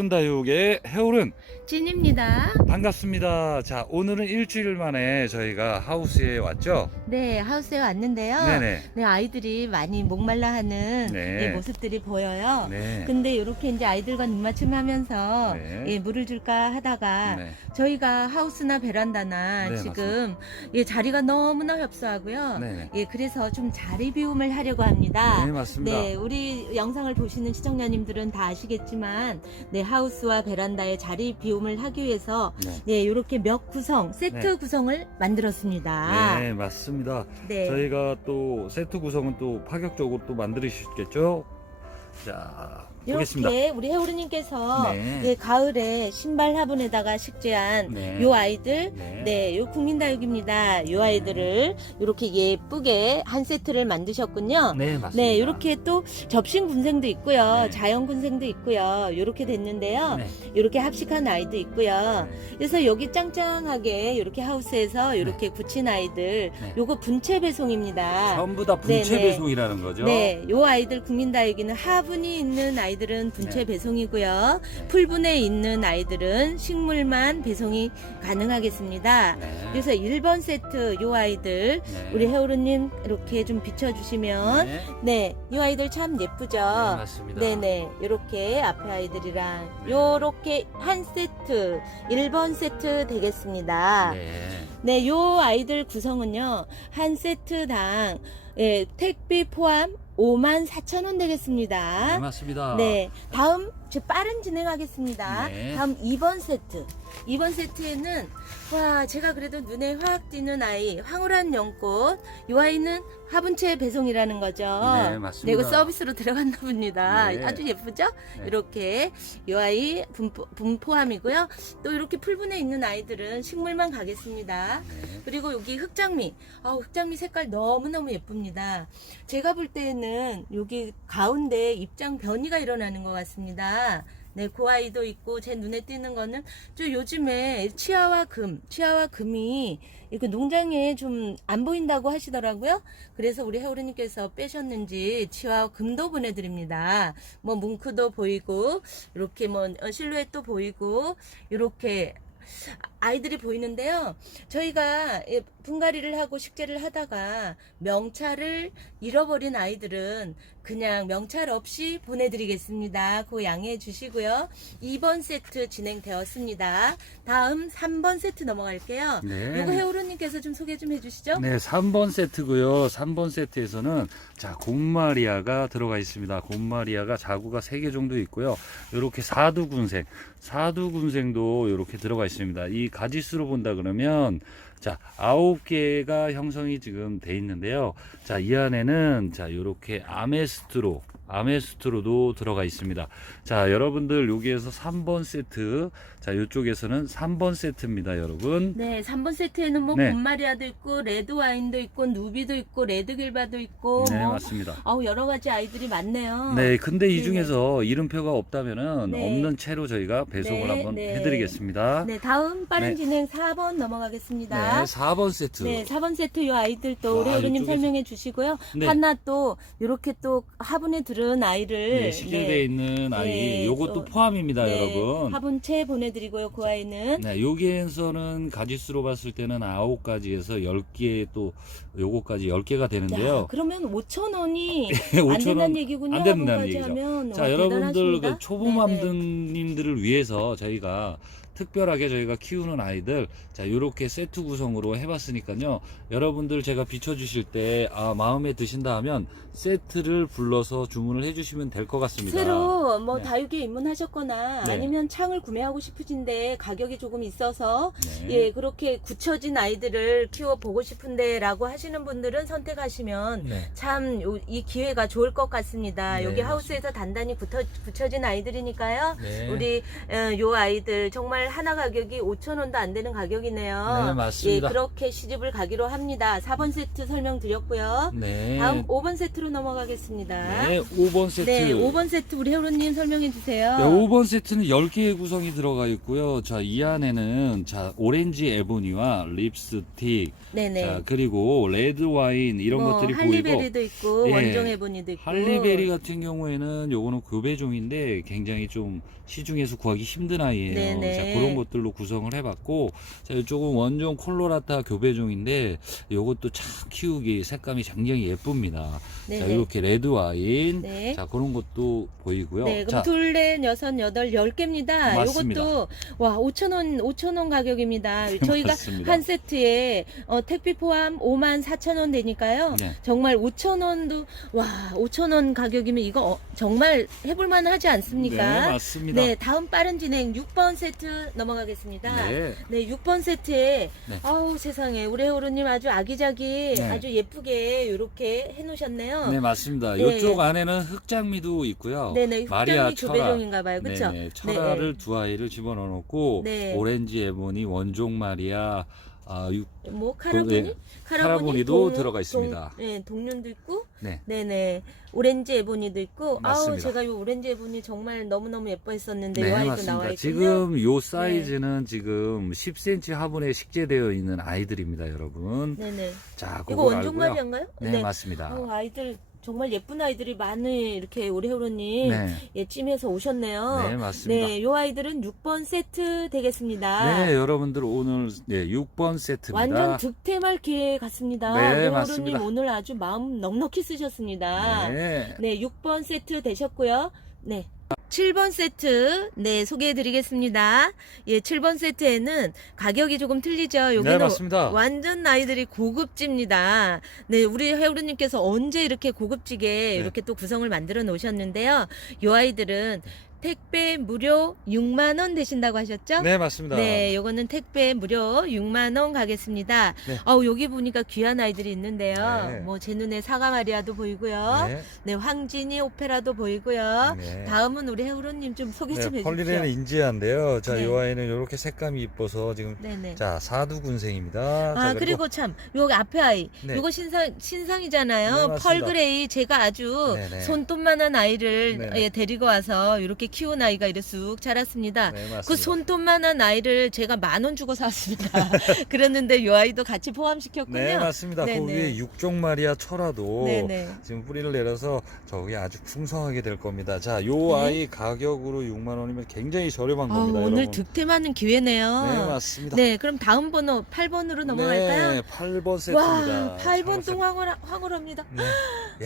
해오른 다육의 해오른 찐입니다. 반갑습니다. 자 오늘은 일주일 만에 저희가 하우스에 왔죠. 네, 하우스에 왔는데요. 네네. 네, 아이들이 많이 목말라 하는 네. 예, 모습들이 보여요. 네. 근데 이렇게 이제 아이들과 눈맞춤 하면서 네. 예, 물을 줄까 하다가 네. 저희가 하우스나 베란다나 네, 지금 예, 자리가 너무나 협소하고요. 네. 예, 그래서 좀 자리 비움을 하려고 합니다. 네 맞습니다. 네, 우리 영상을 보시는 시청자님들은 다 아시겠지만, 네, 하우스와 베란다에 자리 비움 을 하기 위해서, 네. 네, 이렇게 몇 구성, 세트 네. 구성을 만들었습니다. 네 맞습니다. 네. 저희가 또 세트 구성은 또 파격적으로 또 만들으시겠죠. 자 보겠습니다. 이렇게 우리 해오르님께서 네. 예, 가을에 신발 화분에다가 식재한 네. 요 아이들, 네. 네, 요 국민다육입니다. 요 아이들을 이렇게 예쁘게 한 세트를 만드셨군요. 네 맞습니다. 네, 이렇게 또 접신 군생도 있고요. 네. 자연 군생도 있고요. 이렇게 됐는데요. 네. 이렇게 합식한 아이도 있고요. 네. 그래서 여기 짱짱하게 이렇게 하우스에서 이렇게 붙인 아이들, 네. 요거 분체 배송입니다. 전부 다 분체 네, 네. 배송이라는 거죠. 네, 요 아이들 국민다육이는 하분이 있는 아이 들은 분체 네. 배송이고요. 네. 풀분에 있는 아이들은 식물만 배송이 가능하겠습니다. 네. 그래서 1번 세트 요 아이들 네. 우리 해오르님 이렇게 좀 비춰주시면 네. 네, 이 아이들 참 예쁘죠. 네, 맞습니다. 네네 이렇게 앞에 아이들이랑 네. 요렇게 한 세트 1번 세트 되겠습니다 네. 네 요 아이들 구성은요 한 세트당 예, 택비 포함 5만 4천 원 네, 되겠습니다 맞습니다. 네 다음 제 빠른 진행하겠습니다 네. 다음 2번 세트 2번 세트에는 와 제가 그래도 눈에 확 띄는 아이 황홀한 연꽃 이 아이는 화분체 배송이라는 거죠 네, 맞습니다. 이거 서비스로 들어갔나 봅니다 네. 아주 예쁘죠 네. 이렇게 이 아이 분포, 분포함이고요 또 이렇게 풀분에 있는 아이들은 식물만 가겠습니다 네. 그리고 여기 흑장미 아 흑장미 색깔 너무너무 예쁩니다 제가 볼 때는 여기 가운데 입장 변이가 일어나는 것 같습니다 네, 그 아이도 있고 제 눈에 띄는 거는 저 요즘에 치아와 금, 치아와 금이 이렇게 농장에 좀 안 보인다고 하시더라고요. 그래서 우리 해오르님께서 빼셨는지 치아와 금도 보내드립니다. 뭐 뭉크도 보이고 이렇게 뭐 어, 실루엣도 보이고 이렇게 아이들이 보이는데요. 저희가 예, 분갈이를 하고 식재를 하다가 명찰을 잃어버린 아이들은 그냥 명찰 없이 보내드리겠습니다. 그 양해해 주시고요. 2번 세트 진행되었습니다. 다음 3번 세트 넘어갈게요. 네. 이거 해오르님께서 좀 소개 좀 해주시죠. 네, 3번 세트고요. 3번 세트에서는 자, 곰마리아가 들어가 있습니다. 곰마리아가 자구가 3개 정도 있고요. 이렇게 사두군생, 사두군생도 이렇게 들어가 있습니다. 이 가지수로 본다 그러면 자, 9개가 형성이 지금 돼 있는데요. 자, 이 안에는 자, 이렇게 아메스트로 아메스트로도 들어가 있습니다. 자, 여러분들 여기에서 3번 세트, 자, 이쪽에서는 3번 세트입니다, 여러분. 네, 3번 세트에는 뭐 네. 곰마리아도 있고 레드 와인도 있고 누비도 있고 레드 길바도 있고 네, 뭐 맞습니다. 아우 여러 가지 아이들이 많네요. 네, 근데 이 네. 중에서 이름표가 없다면은 네. 없는 채로 저희가 배송을 네, 한번 네. 해드리겠습니다. 네, 다음 빠른 네. 진행 4번 넘어가겠습니다. 4번 세트. 네, 4번 세트 요 아이들 또 와, 우리 어른님 설명해 주시고요. 네. 하나 또 이렇게 또 화분에 들은 아이를 네, 식재되어 있는 아이, 네, 요것도 또- 포함입니다, 네, 여러분. 화분채 보내 드리고요. 그 아이는 네, 여기에서는 가지수로 봤을 때는 9가지에서 10개 또 요거까지 10개가 야, 되는데요. 그러면 5천 원이 안 5천 된다는 원 얘기군요. 안 된다는 얘기죠. 하면 자, 와, 여러분들 대단하십니다. 그 초보 네, 네. 위해서 저희가 특별하게 저희가 키우는 아이들 자 이렇게 세트 구성으로 해봤으니까요 여러분들 제가 비춰주실 때 아, 마음에 드신다 하면 세트를 불러서 주문을 해주시면 될 것 같습니다. 새로 뭐 네. 다육에 입문하셨거나 네. 아니면 창을 구매하고 싶으신데 가격이 조금 있어서 네. 예 그렇게 굳혀진 아이들을 키워 보고 싶은데 라고 하시는 분들은 선택하시면 네. 참이 기회가 좋을 것 같습니다. 네, 여기 하우스에서 단단히 붙어, 붙여진 아이들이니까요. 네. 우리 어, 요 아이들 정말 하나 가격이 5,000원도 안 되는 가격이네요. 네, 맞습니다. 예, 그렇게 시집을 가기로 합니다. 4번 세트 설명드렸고요. 네. 다음 5번 세트로 넘어가겠습니다. 네, 5번 세트. 네, 5번 세트 우리 회원님 설명해 주세요. 네, 5번 세트는 10개의 구성이 들어가 있고요. 자, 이 안에는 자, 오렌지 에보니와 립스틱, 네네. 자, 그리고 레드 와인 이런 뭐 것들이 할리베리도 있고 예. 원종 해보니도 있고 할리베리 같은 경우에는 요거는 교배종인데 굉장히 좀 시중에서 구하기 힘든 아이예요. 네네. 자, 그런 것들로 구성을 해봤고, 자, 이쪽은 원종 콜로라타 교배종인데 요것도 참 키우기 색감이 굉장히 예쁩니다. 자, 네네. 이렇게 레드 와인, 네. 자, 그런 것도 보이고요. 네, 자, 그럼 둘, 넷, 여섯, 여덟, 열 개입니다. 맞습니다. 요것도 와, 5,000원, 5,000원 가격입니다. 저희가 맞습니다. 한 세트에 어, 택배 포함 5만 4천 원 되니까요. 네. 정말 5천 원도 와 5천 원 가격이면 이거 어, 정말 해볼만 하지 않습니까? 네, 맞습니다. 네, 다음 빠른 진행 6번 세트 넘어가겠습니다. 네. 네, 6번 세트에 네. 아우 세상에 우리 호루님 아주 아기자기 네. 아주 예쁘게 이렇게 해놓으셨네요. 네, 맞습니다. 네. 이쪽 안에는 흑장미도 있고요. 네네, 마리아 흑장미 철화. 교배종인가봐요, 그렇죠? 네네, 철화를 두 아이를 집어넣어 놓고 네. 오렌지 에보니, 원종 마리아, 아, 육, 뭐 카라보니? 네. 카라보니도 들어가 있습니다. 동, 네, 동륜도 있고, 네. 네네, 오렌지 에보니도 있고. 아우 맞습니다. 제가 이 오렌지 에보니 정말 너무 너무 예뻐했었는데 네, 요 아이도. 나와. 지금 요 사이즈는 지금 10cm 화분에 식재되어 있는 아이들입니다, 여러분. 네 네. 자, 이거 그걸 원종 알고요. 마리아인가요? 네, 맞습니다. 아우 아이들 정말 예쁜 아이들이 많이 이렇게 우리 회원님 네. 예 찜해서 오셨네요. 네, 맞습니다. 네, 요 아이들은 6번 세트 되겠습니다. 네, 여러분들 오늘 네, 6번 세트입니다. 완전 득템할 기회 같습니다. 네, 우리 회원님 맞습니다. 오늘 아주 마음 넉넉히 쓰셨습니다. 네. 네, 6번 세트 되셨고요. 네. 7번 세트, 네, 소개해 드리겠습니다. 예, 7번 세트에는 가격이 조금 틀리죠. 여기는 네, 맞습니다. 완전 나이들이 고급집니다. 네, 우리 회오르님께서 언제 이렇게 고급지게 네. 이렇게 또 구성을 만들어 놓으셨는데요. 요 아이들은 택배 무료 6만 원 되신다고 하셨죠? 네, 맞습니다. 네, 요거는 택배 무료 6만 원 가겠습니다. 네. 어우, 여기 보니까 귀한 아이들이 있는데요. 네. 뭐 제 눈에 사과 마리아도 보이고요. 네, 네. 황진이 오페라도 보이고요. 네. 다음은 우리 해우로 님 좀 소개 좀 네, 해주세요. 펄리레는 인지한데요. 자, 네. 이 아이는 이렇게 색감이 이뻐서 지금 네네. 자, 사두군생입니다. 아 자, 그리고 참 여기 앞에 아이 네. 이거 신상 신상이잖아요. 네. 펄그레이 제가 아주 네네. 손톱만한 아이를 네. 예, 데리고 와서 이렇게 키운 아이가 이렇게 쑥 자랐습니다. 네, 맞습니다. 그 손톱만한 아이를 제가 만 원 주고 샀습니다. 그랬는데 요 아이도 같이 포함시켰군요. 네, 맞습니다. 네네. 거기에 육종 마리아 철화도 네네. 지금 뿌리를 내려서 저기 아주 풍성하게 될 겁니다. 자, 요 네. 아이 가격으로 6만 원이면 굉장히 저렴한 아, 겁니다, 오늘 여러분. 득템하는 기회네요. 네, 맞습니다. 네, 그럼 다음 번호 8번으로 넘어갈까요? 네, 8번 세트입니다. 와, 8번 청색. 또 황홀, 황홀합니다. 네.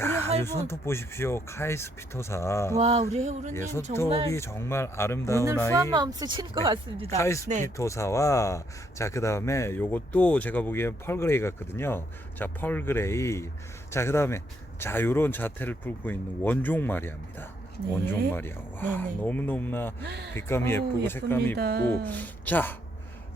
야, 이. 손톱 보십시오. 카이스피토사. 와, 우리 해우르님 예, 손톱이 정말 정말, 아름다운 오늘 아이. 후한 마음 쓰실 것 네. 같습니다. 네. 카이스피토사와 자 그 다음에 요것도 제가 보기엔 펄그레이 같거든요. 자 펄그레이. 자 그 다음에 자 요런 자태를 뿜고 있는 원종 마리아입니다. 네. 원종 마리아. 와 네네. 너무 너무나 빛감이 어우, 예쁘고 색감이 예쁩니다. 있고 자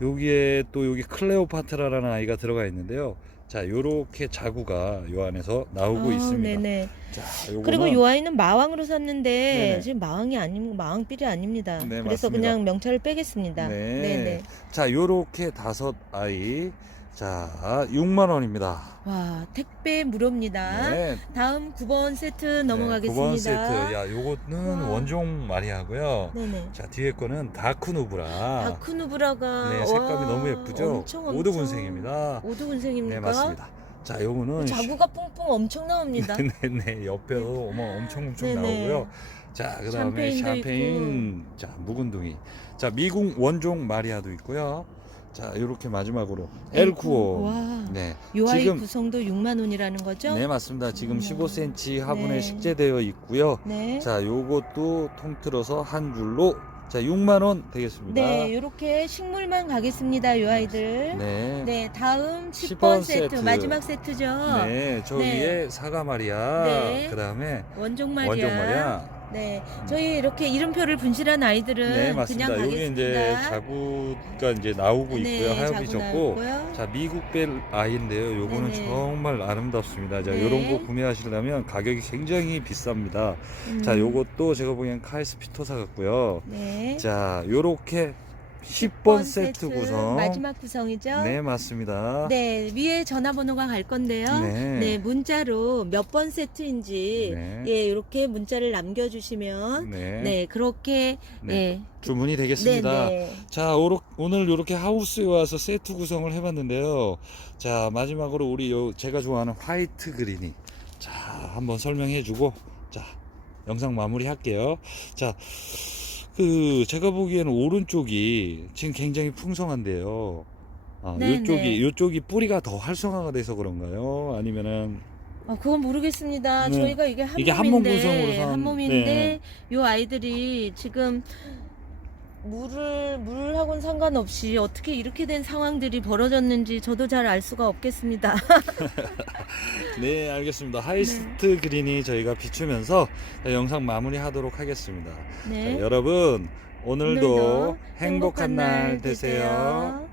여기에 또 여기 클레오파트라라는 아이가 들어가 있는데요. 자 요렇게 자구가 요 안에서 나오고 아, 있습니다. 네네. 자 요거는 그리고 요 아이는 마왕으로 샀는데 네네. 지금 마왕이 아닌 마왕삘이 아닙니다. 네, 그래서 맞습니다. 그냥 명찰을 빼겠습니다. 네. 네네. 자 요렇게 다섯 아이 자 6만 원입니다. 와 택배 무료입니다. 네. 다음 9번 세트 네, 넘어가겠습니다. 9번 세트. 야, 요거는 와. 원종 마리아고요. 네네. 자, 뒤에 거는 다크누브라. 다크누브라가 네, 색감이 와, 너무 예쁘죠? 엄청 엄청 오드군생입니다. 오두군생입니까? 네, 맞습니다. 자, 요거는 자구가 뽕뽕 엄청 나옵니다. 네, 네. 옆에도 어머 엄청 엄청 네네. 나오고요. 자, 그다음에 샴페인도 샴페인 자, 묵은둥이. 자, 미국 원종 마리아도 있고요. 자, 요렇게 마지막으로 엘쿠오. 와. 네. 요 아이 지금 구성도 6만 원이라는 거죠? 네, 맞습니다. 지금 음. 15cm 화분에 네. 식재되어 있고요. 네. 자, 요것도 통틀어서 한 줄로 자, 6만 원 되겠습니다. 네, 요렇게 식물만 가겠습니다. 요 아이들. 네. 네, 다음 10번, 10번 세트, 세트. 마지막 세트죠. 네, 저 네. 위에 사과 마리아, 네. 그다음에 원종 마리아. 원종 마리아. 네, 저희 이렇게 이름표를 분실한 아이들은 네, 맞습니다. 그냥 여기 가겠습니다. 이제 자구가 이제 나오고 네, 있고요. 하엽이 자구 졌고. 나왔고요. 자, 미국벨 아이인데요. 요거는 네네. 정말 아름답습니다. 자, 네. 요런 거 구매하시려면 가격이 굉장히 비쌉니다. 음, 자, 요것도 제가 보기엔 카이스 피토사 같고요. 네. 자, 요렇게 10번 세트 구성. 마지막 구성이죠. 네, 맞습니다. 네, 위에 전화번호가 갈 건데요. 네. 네, 문자로 몇 번 세트인지 네. 예, 이렇게 문자를 남겨 주시면 네. 네, 그렇게 네. 예, 주문이 네, 되겠습니다. 네. 자, 오로- 오늘 이렇게 하우스에 와서 세트 구성을 해 봤는데요. 자, 마지막으로 우리 요 제가 좋아하는 화이트 그린이 자 한번 설명해 주고 자 영상 마무리할게요. 자, 그 제가 보기에는 오른쪽이 지금 굉장히 풍성한데요. 아, 네, 이쪽이 네. 이쪽이 뿌리가 더 활성화가 돼서 그런가요? 아니면은 어, 그건 모르겠습니다. 네. 저희가 이게 한 이게 몸인데, 한몸 구성으로 산- 한 몸인데 네. 요 아이들이 지금 물을 물하고는 상관없이 어떻게 이렇게 된 상황들이 벌어졌는지 저도 잘 알 수가 없겠습니다. 네 알겠습니다. 하이스트 그린이 저희가 비추면서 영상 마무리하도록 하겠습니다. 네. 자, 여러분 오늘도 오늘도 행복한 날 되세요.